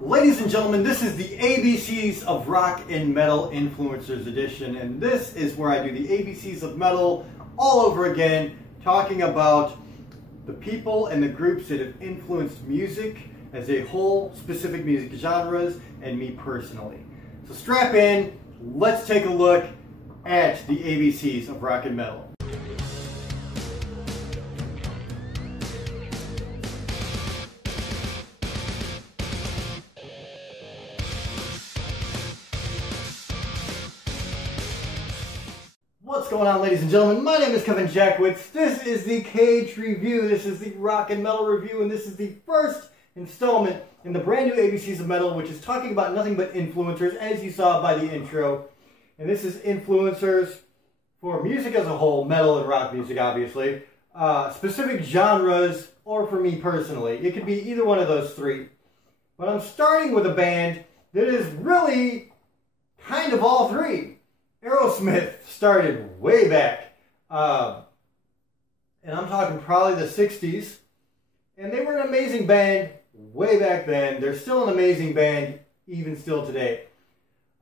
Ladies and gentlemen, this is the ABCs of Rock and Metal Influencers Edition, and this is where I do the ABCs of metal all over again, talking about the people and the groups that have influenced music as a whole, specific music genres, and me personally. So strap in, let's take a look at the ABCs of rock and metal. What's going on, ladies and gentlemen? My name is Kevin Jackwitz. This is the Kaged review. This is the rock and metal review, and this is the first installment in the brand new ABCs of metal, which is talking about nothing but influencers, as you saw by the intro. And this is influencers for music as a whole, metal and rock music, obviously. Specific genres, or for me personally. It could be either one of those three. But I'm starting with a band that is really kind of all three. Aerosmith started way back, and I'm talking probably the 60s, and they were an amazing band way back then. They're still an amazing band even still today.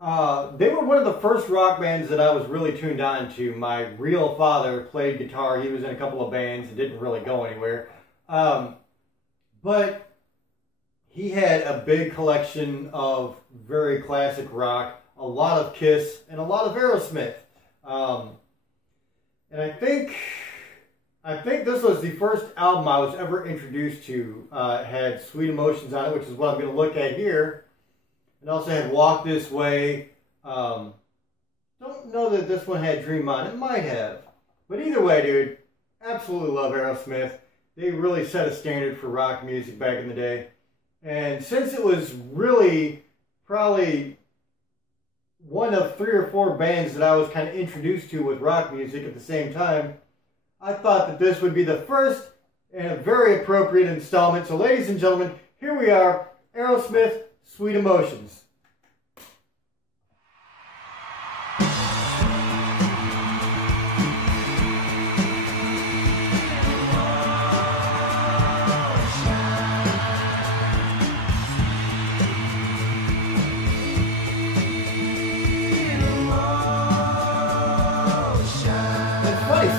They were one of the first rock bands that I was really tuned on to. My real father played guitar. He was in a couple of bands and didn't really go anywhere, but he had a big collection of very classic rock, a lot of Kiss, and a lot of Aerosmith. And I think this was the first album I was ever introduced to. It had Sweet Emotions on it, which is what I'm going to look at here. It also had Walk This Way. Don't know that this one had Dream On. It might have. But either way, dude, absolutely love Aerosmith. They really set a standard for rock music back in the day. And since it was really probably one of 3 or 4 bands that I was kind of introduced to with rock music at the same time, I thought that this would be the first and a very appropriate installment. So ladies and gentlemen, here we are, Aerosmith, Sweet Emotions.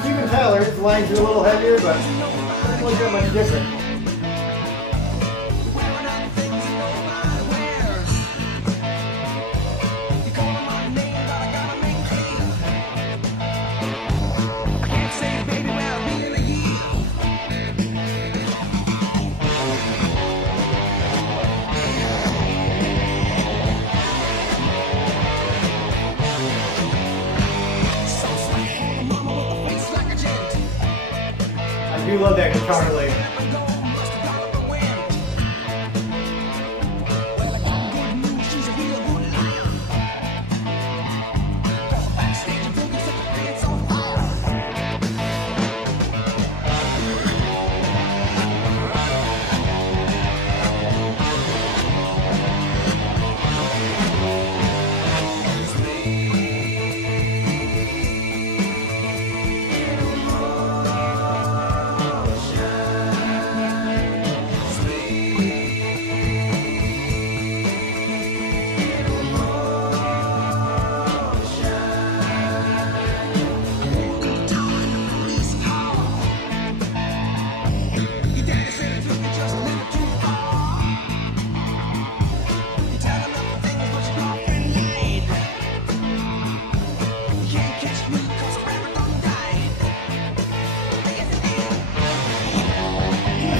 Steven Tyler, his lines are a little heavier, but it wasn't that much different. I do love that guitar lick.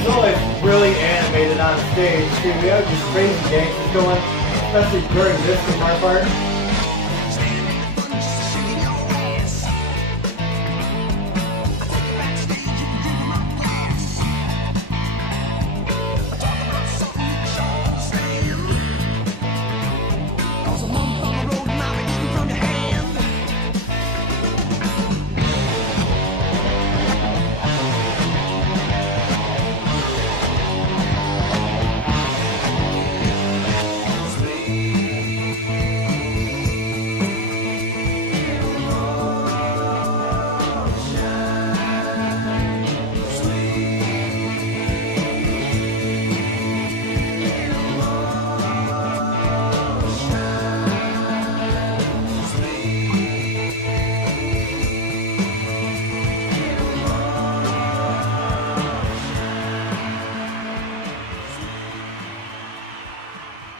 Always really animated on stage too. We have just crazy dances going, especially during this guitar part.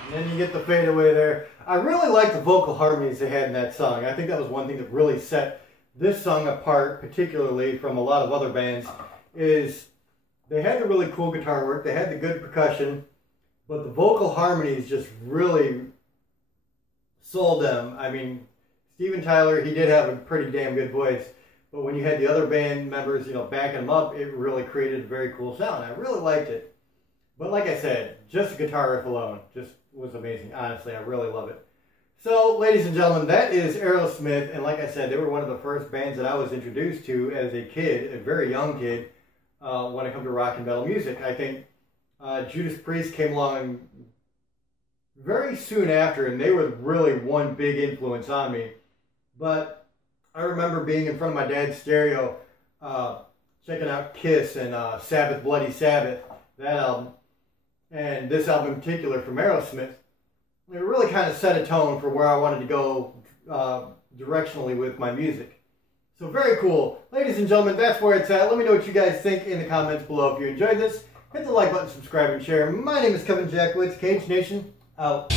And then you get the fadeaway there. I really like the vocal harmonies they had in that song. I think that was one thing that really set this song apart, particularly from a lot of other bands, is they had the really cool guitar work, they had the good percussion, but the vocal harmonies just really sold them. I mean, Steven Tyler, he did have a pretty damn good voice, but when you had the other band members, you know, backing him up, it really created a very cool sound. I really liked it. But like I said, just the guitar riff alone just was amazing. Honestly, I really love it. So, ladies and gentlemen, that is Aerosmith, and like I said, they were one of the first bands that I was introduced to as a kid, a very young kid, when it comes to rock and metal music. I think Judas Priest came along very soon after, and they were really one big influence on me. But I remember being in front of my dad's stereo, checking out Kiss and Sabbath Bloody Sabbath, that album, and this album in particular from Aerosmith. It really kind of set a tone for where I wanted to go directionally with my music. So very cool. Ladies and gentlemen, that's where it's at. Let me know what you guys think in the comments below. If you enjoyed this, hit the like button, subscribe, and share. My name is Kevin Jackowitz, Kaged Nation, out.